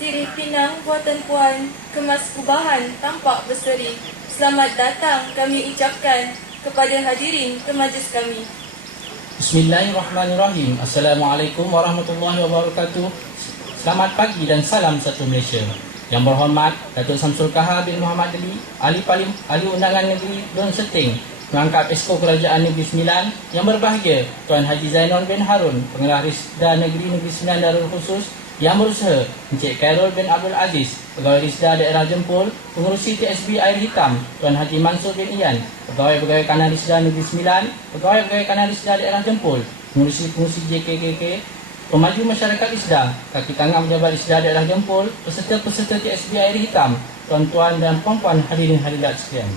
Sirih pinang buatan puan, kemas kubahan tampak berseri. Selamat datang kami ucapkan kepada hadirin ke majlis kami. Bismillahirrahmanirrahim. Assalamualaikum warahmatullahi wabarakatuh. Selamat pagi dan salam satu Malaysia. Yang berhormat Datuk Samsul Kahar bin Muhammad Ali Undangan Negeri Don Seting, Pengangkat Esko Kerajaan Negeri Sembilan. Yang berbahagia Tuan Haji Zainon bin Harun, Pengarah Risda Negeri Sembilan Darul Khusus. Yang berusaha Encik Carol bin Abdul Aziz, Pegawai Risda Daerah Jempol. Pengerusi TSB Air Hitam Tuan Haji Mansur bin Ian, Pegawai Kanan Risda Negeri Sembilan, Pegawai Kanan Risda Daerah Jempol. Pengerusi JKKK, Pemaju Masyarakat Risda, Kaki Tangan Pejabat Risda Daerah Jempol, peserta-peserta TSB Air Hitam, tuan-tuan dan puan-puan hadirin hadirat sekalian.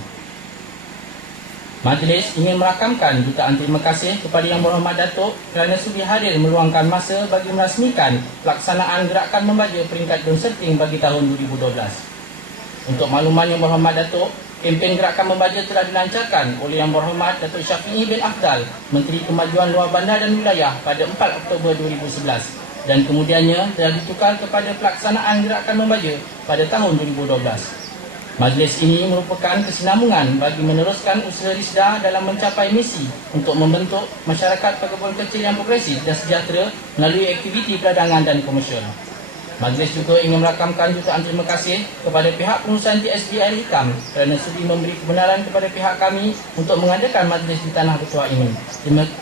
Majlis ingin merakamkan jutaan terima kasih kepada Yang Berhormat Datuk kerana sudi hadir meluangkan masa bagi merasmikan pelaksanaan gerakan membaca peringkat Don Seting bagi tahun 2012. Untuk makluman Yang Berhormat Datuk, kempen gerakan membaca telah dilancarkan oleh Yang Berhormat Datuk Syafi'i bin Afdal, Menteri Kemajuan Luar Bandar dan Wilayah pada 4 Oktober 2011 dan kemudiannya telah ditukar kepada pelaksanaan gerakan membaca pada tahun 2012. Majlis ini merupakan kesinambungan bagi meneruskan usaha Risda dalam mencapai misi untuk membentuk masyarakat pekebun kecil yang progresif dan sejahtera melalui aktiviti perdagangan dan komersial. Majlis juga ingin merakamkan jutaan terima kasih kepada pihak pengurusan TSB Air Hitam kerana sudi memberi kebenaran kepada pihak kami untuk mengadakan majlis di Tanah Bertuah ini.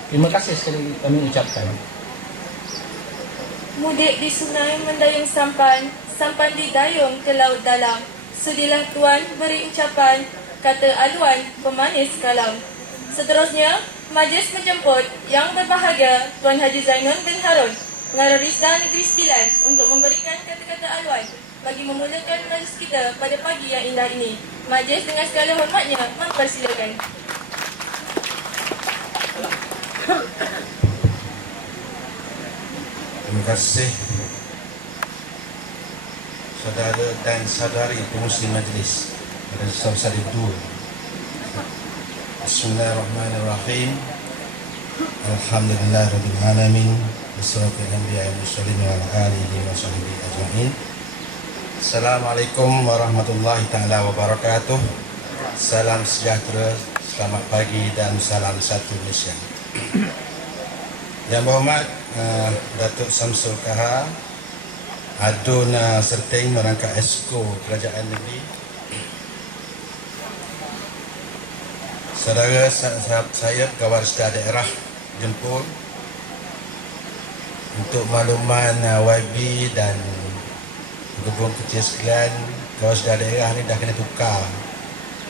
Terima kasih sekali kami ucapkan. Mudik di sungai mendayung sampan, sampan didayung ke laut dalam. Sudilah Tuan beri ucapan, kata aluan pemanis kalam. Seterusnya, majlis menjemput Yang Berbahagia Tuan Haji Zainon bin Harun, Pengarah Risda Negeri Sembilan, untuk memberikan kata-kata aluan bagi memulakan majlis kita pada pagi yang indah ini. Majlis dengan segala hormatnya mempersilakan. Terima kasih saudara dan saudari pengurusi majlis dan saudara dua. Bismillahirrahmanirrahim. Alhamdulillahirabbil alamin. Wassalatu anbiya'i mursalin wa ala alihi wa sahbihi ajma'in. Assalamualaikum warahmatullahi taala wabarakatuh. Salam sejahtera, selamat pagi dan salam satu Malaysia. Yang berhormat Datuk Samsul Kahar Adun Serting merangkap Esko Kerajaan Negeri. Saudara saya Pegawai Risda Daerah Jempol, untuk makluman YB dan pekebun kecil sekalian, Pegawai Risda Daerah ni dah kena tukar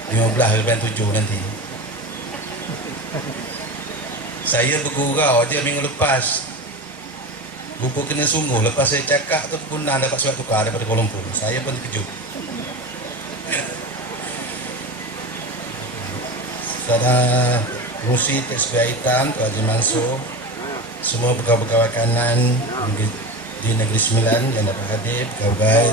15/7 nanti. Saya bergurau dia minggu lepas, rupa kena sungguh. Lepas saya cakap tu punang dapat surat tukar daripada Kuala Lumpur. Saya pun terkejut. Saudara Pengerusi TSB Air Hitam Tuan Haji Mansur, semua pegawai-pegawai kanan di Negeri Sembilan yang dapat hadir, pegawai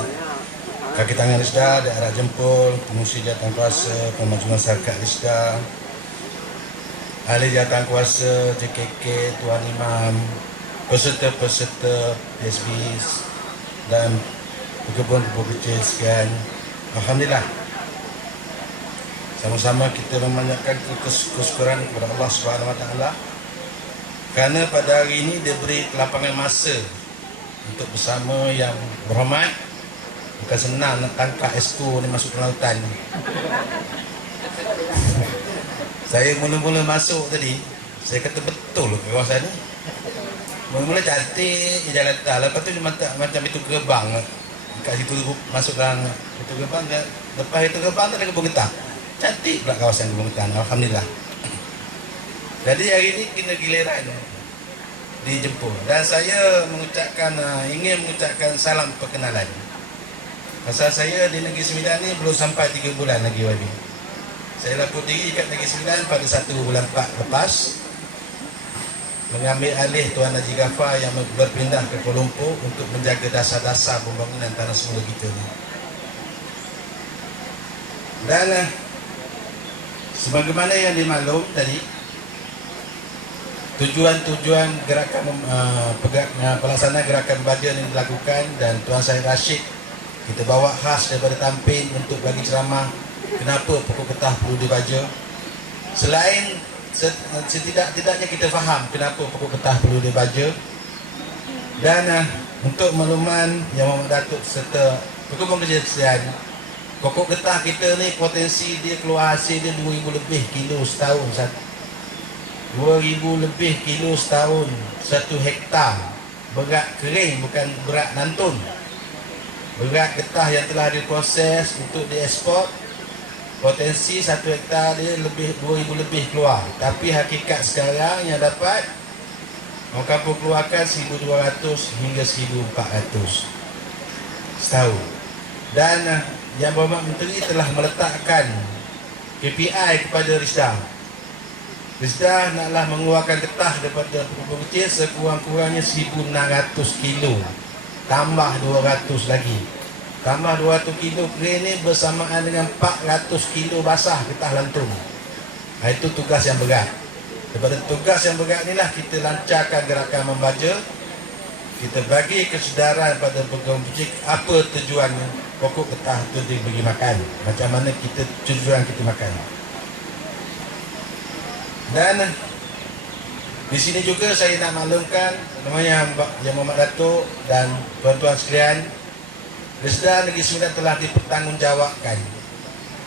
Kaki Tangan Risda Daerah Jempol, Pengerusi Jawatan Kuasa Pemajuan Masyarakat Risda, Ahli Jawatan Kuasa JKK, Tuan Imam, peserta-peserta PSB dan pekebun-pekebun kecil sekalian. Alhamdulillah, sama-sama kita memanjatkan kesyukuran kepada Allah Subhanahu Wa Taala kerana pada hari ini dia beri kelapangan masa untuk bersama Yang Berhormat. Bukan senang nak tangkap esko ni masuk ke lautan. Saya mula-mula masuk tadi, saya kata betul ke kawasan ni. Mula-mula cantik je jalan tak. Lepas tu dia macam itu gerbang. Dekat situ masuk dalam itu gerbang. Lepas itu gerbang tu ada kebun getah. Cantik pula kawasan kebun getah. Alhamdulillah. Jadi hari ini kena giliran dijemput. Dan saya ingin mengucapkan salam perkenalan. Pasal saya di Negeri Sembilan ni belum sampai 3 bulan lagi YB. Saya lapor diri kat Negeri Sembilan pada 1 bulan 4 lepas, mengambil alih Tuan Haji Ghaffar yang berpindah ke Kuala Lumpur untuk menjaga dasar-dasar pembangunan tanah semula kita ni. Dan sebagaimana yang dimaklum tadi, tujuan gerakan pelaksanaan gerakan baja ini dilakukan, dan Tuan Syed Rashid Kita bawa khas daripada Tampin untuk bagi ceramah kenapa pokok getah perlu dibaja. Selain setidak-tidaknya kita faham kenapa pokok getah perlu dibaja. Dan untuk makluman Yang Mohd Datuk serta Pekebun Kerja Sdn, pokok getah kita ni potensi dia keluar hasil dia 2,000 lebih kilo setahun. 2,000 lebih kilo setahun, 1 hektar. Berat kering, bukan berat nantun. Berat getah yang telah diproses untuk diekspor, potensi 1 hektar dia lebih 2,000 lebih keluar. Tapi hakikat sekarang yang dapat orang kampung keluarkan 1,200 hingga 1,400 setahun. Dan Yang Berhormat Menteri telah meletakkan KPI kepada Risda. Risda naklah mengeluarkan getah daripada pokok kecil sekurang-kurangnya 1,600 kilo. Tambah 200 lagi. Tambah 200 kilo kering ni bersamaan dengan 400 kilo basah getah lantung. Itu tugas yang berat. Daripada tugas yang berat inilah kita lancarkan gerakan membaja. Kita bagi kesedaran pada pegawai publik apa tujuannya pokok getah itu diberi makan. Macam mana tujuan kita makan. Dan di sini juga saya nak maklumkan namanya Yang Mohd Datuk dan tuan-tuan sekalian, Risda Negeri Sembilan telah dipertanggungjawabkan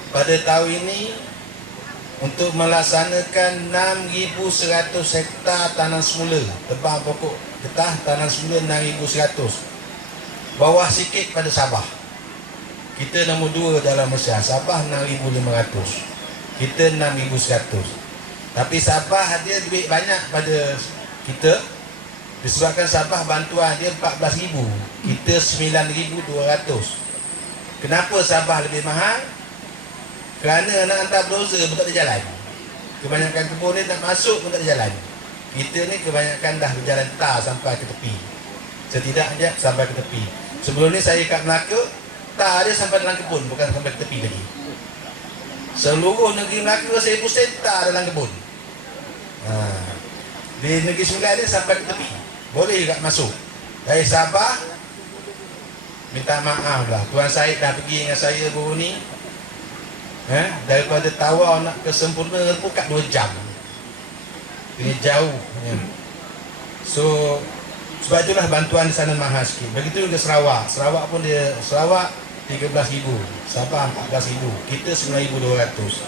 pada tahun ini untuk melaksanakan 6,100 hektar tanah semula tebang pokok getah tanah semula 6,100. Bawah sikit pada Sabah. Kita nombor 2 dalam Malaysia. Sabah 6,500. Kita 6,100. Tapi Sabah dia duit banyak pada kita. Disebabkan Sabah bantuan dia 14,000. Kita 9,200. Kenapa Sabah lebih mahal? Kerana nak hantar bulldozer pun tak ada jalan. Kebanyakan kebun ni nak masuk pun tak ada jalan. Kita ni kebanyakan dah berjalan tar sampai ke tepi. Setidaknya sampai ke tepi. Sebelum ni saya kat Melaka, tar dia sampai dalam kebun, bukan sampai ke tepi lagi. Seluruh negeri Melaka saya pusing tar dalam kebun. Di Negeri Sembilan ni sampai ke tepi. Boleh juga masuk. Dari Sabah, minta maaf lah. Tuan Syed dah pergi dengan saya baru ni. Daripada Tawau nak ke Sempurna pun kat 2 jam. Ini jauh. So sebab itulah bantuan di sana mahal sikit. Begitu juga Sarawak. Sarawak pun dia 13,000, Sabah 14,000, kita 9,200.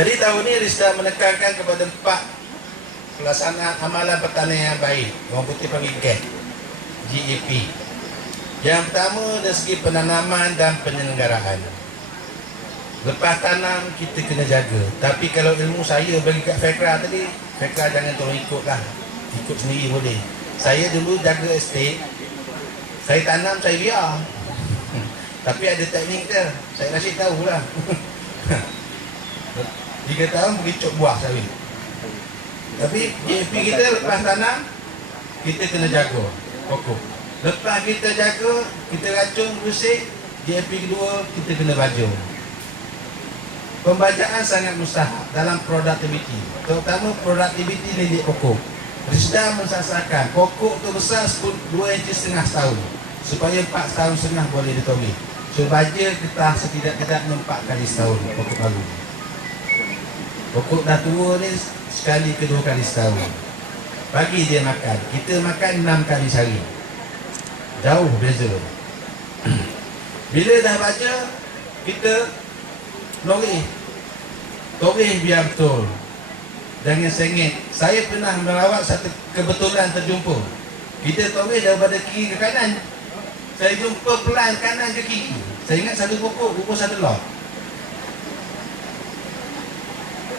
Jadi tahun ini Risda menekankan kepada 4 pelaksanaan amalan pertanian yang baik. Orang putih panggil GAP. Yang pertama dari segi penanaman dan penyelenggaraan. Lepas tanam kita kena jaga. Tapi kalau ilmu saya bagi kat Fekra tadi, Fekra jangan tolong ikut lah. Ikut sendiri boleh. Saya dulu jaga estate, saya tanam, saya biar. Tapi ada teknik dia. Saya nasib tahulah. 3 tahun pergi cuk buah sawit. Tapi GAP kita lepas tanam, kita kena jaga pokok. Lepas kita jaga, kita racun bersih, GAP kedua kita kena baju. Pembajaan sangat mustahak dalam produktiviti, terutama produktiviti lidik pokok. Risda mensasarkan pokok tu besar 2,5 inci setahun, supaya 4 tahun setengah boleh ditoleh. So baja getah setidak-tidaknya 4 kali setahun pokok baru. Pokok dah tua ni sekali ke 2 kali setahun. Bagi dia makan. Kita makan 6 kali sehari. Jauh beza. Bila dah baca, kita Toreh biar betul. Jangan sengit. Saya pernah merawat satu kebetulan terjumpa. Kita toreh daripada kiri ke kanan. Saya jumpa pelan kanan ke kiri. Saya ingat satu pokok satu lot.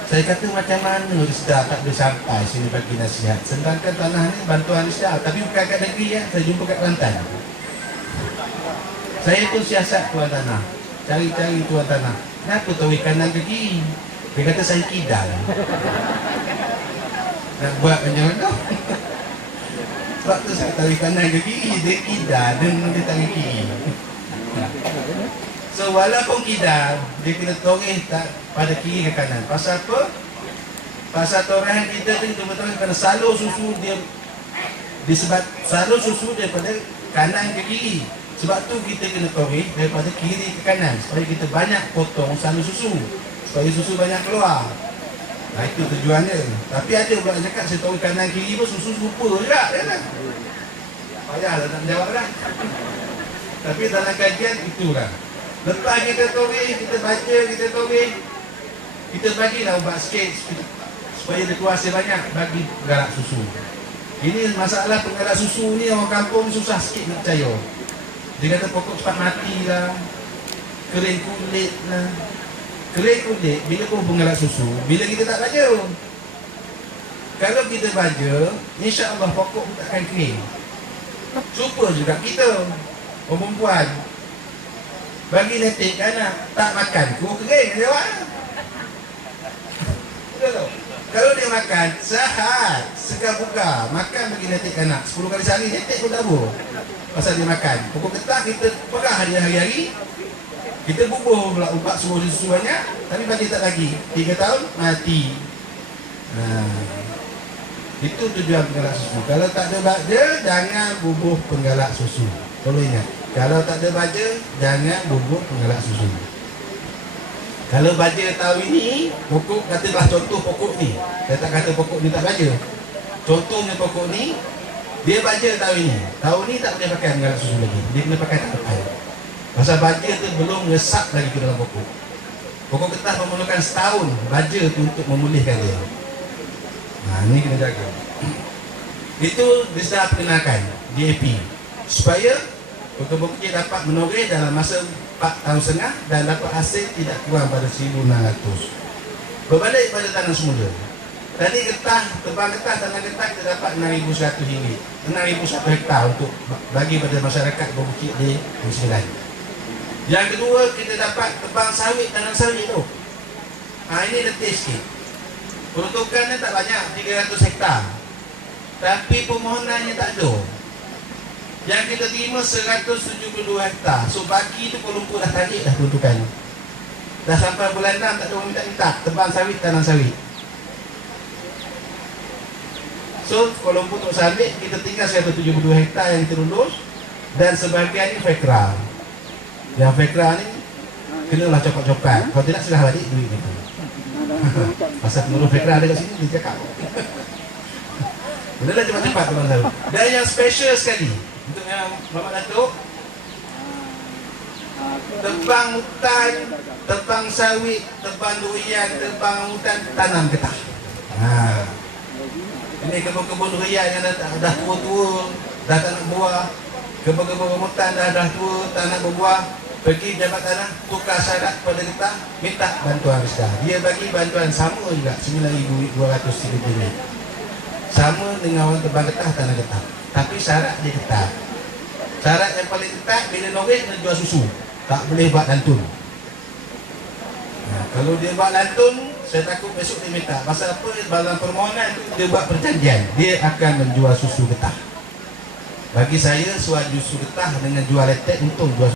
Saya kata macam mana Risda tak boleh sampai sini bagi nasihat. Sedangkan tanah ni bantuan Risda. Tapi bukan kat negeri ya. Saya jumpa kat Kelantan. Saya pun siasat tuan tanah. Cari-cari tuan tanah. Kenapa toreh kanan ke kiri? Dia kata saya kidal. Nak buat macam mana? Sebab tu saya tarik kanan ke kiri. Dia kidal, dia tarik kiri. So walaupun kidal, dia kena toreh tak pada kiri ke kanan. Pasal apa? Pasal torehan kita tu betul-betul kena salur susu dia. Disebab salur susu daripada kanan ke kiri. Sebab tu kita kena toreh daripada kiri ke kanan supaya kita banyak potong salur susu, supaya susu banyak keluar. Nah, itu tujuannya. Tapi ada pula cakap saya toreh kanan kiri pun susu lupa juga kan. Payahlah nak jawab dah. Tapi dalam kajian itulah. Lepas kita toreh, kita baca, kita toreh, kita bagilah ubat sikit supaya dia kuasa banyak bagi penggalak susu. Ini masalah penggalak susu ni orang kampung susah sikit nak percaya. Dia kata pokok cepat mati lah, kering kulit lah. Kering kulit bila pun penggalak susu, bila kita tak baca. Kalau kita baca, insya-Allah pokok tak akan kering. Cuba juga kita, orang perempuan, bagi letik ke anak, tak makan, kuah kering dia jawab. Betul. Kalau dia makan, sehat, segar buka, makan bagi letik ke anak 10 kali sehari, letik pun tak apa. Pasal dia makan. Pokok getah kita pegang hari-hari, kita bubuh pula ubat susu banyak, tapi bagi tak lagi 3 tahun, mati. Itu tujuan penggalak susu. Kalau tak ada baja, jangan bubuh penggalak susu. Tolong ingat. Kalau tak ada baja, jangan bubuh penggalak susu. Kalau baja tahu ini, pokok katalah contoh pokok ni. Saya tak kata pokok ni tak baja. Contohnya pokok ni, dia baja tahu ini. Tahu ni tak boleh pakai penggalak susu lagi. Dia kena pakai tak air. Pasal baja tu belum ngesap lagi ke dalam pokok. Pokok getah memerlukan setahun baja tu untuk memulihkan dia. Ini kena jaga. Itu dia sudah perkenalkan DAP supaya pokok-pokok dapat menoreh dalam masa 4 tahun setengah dan dapat hasil tidak kurang pada 1,600. Berbalik pada tanam semula. Tadi getah, tebang getah, tanam getah kita dapat RM6,100. 6,100 hektar untuk bagi pada masyarakat berbukit di Negeri Sembilan. Yang kedua, kita dapat tebang sawit, tanam sawit tu. Ini letih sikit. Peruntukannya tak banyak, 300 hektar. Tapi permohonannya tak ada. Yang kita terima 172 hektar. So bagi tu Kuala Lumpur dah tarik dah peruntukan. Dah sampai bulan 6 tak ada orang minta tebang sawit, tanam sawit. So Kuala Lumpur untuk sawit kita tinggal 172 hektar yang terurus. Dan sebahagian ni Fekra. Yang Fekra ni kenalah copot-copot. Kalau tidak sudah balik duit ni. Pasal pengurus Fekra ada kat sini dia cakap. Benar-benar cepat-cepat tebang sawit. Dan yang special sekali untuk yang Bapak Datuk, tebang hutan, tebang sawit, tebang durian, tebang hutan, tanam getah. Ini kebun-kebun durian yang dah tua-tua, dah tak nak buah. Kebun-kebun hutan dah tua, tak nak berbuah. Pergi jabat tanah, tukar syarat pada getah, minta bantuan besar. Dia bagi bantuan sama juga, RM9,230. Sama dengan orang tebang getah, tanah getah. Tapi syarat dia ketat. Syarat yang paling ketat, bila noreh kena jual susu. Tak boleh buat lantun. Kalau dia buat lantun, saya takut besok dia minta. Pasal apa? Dalam permohonan itu dia buat perjanjian. Dia akan menjual susu getah. Bagi saya, suatu susu getah dengan jual letek, untung jual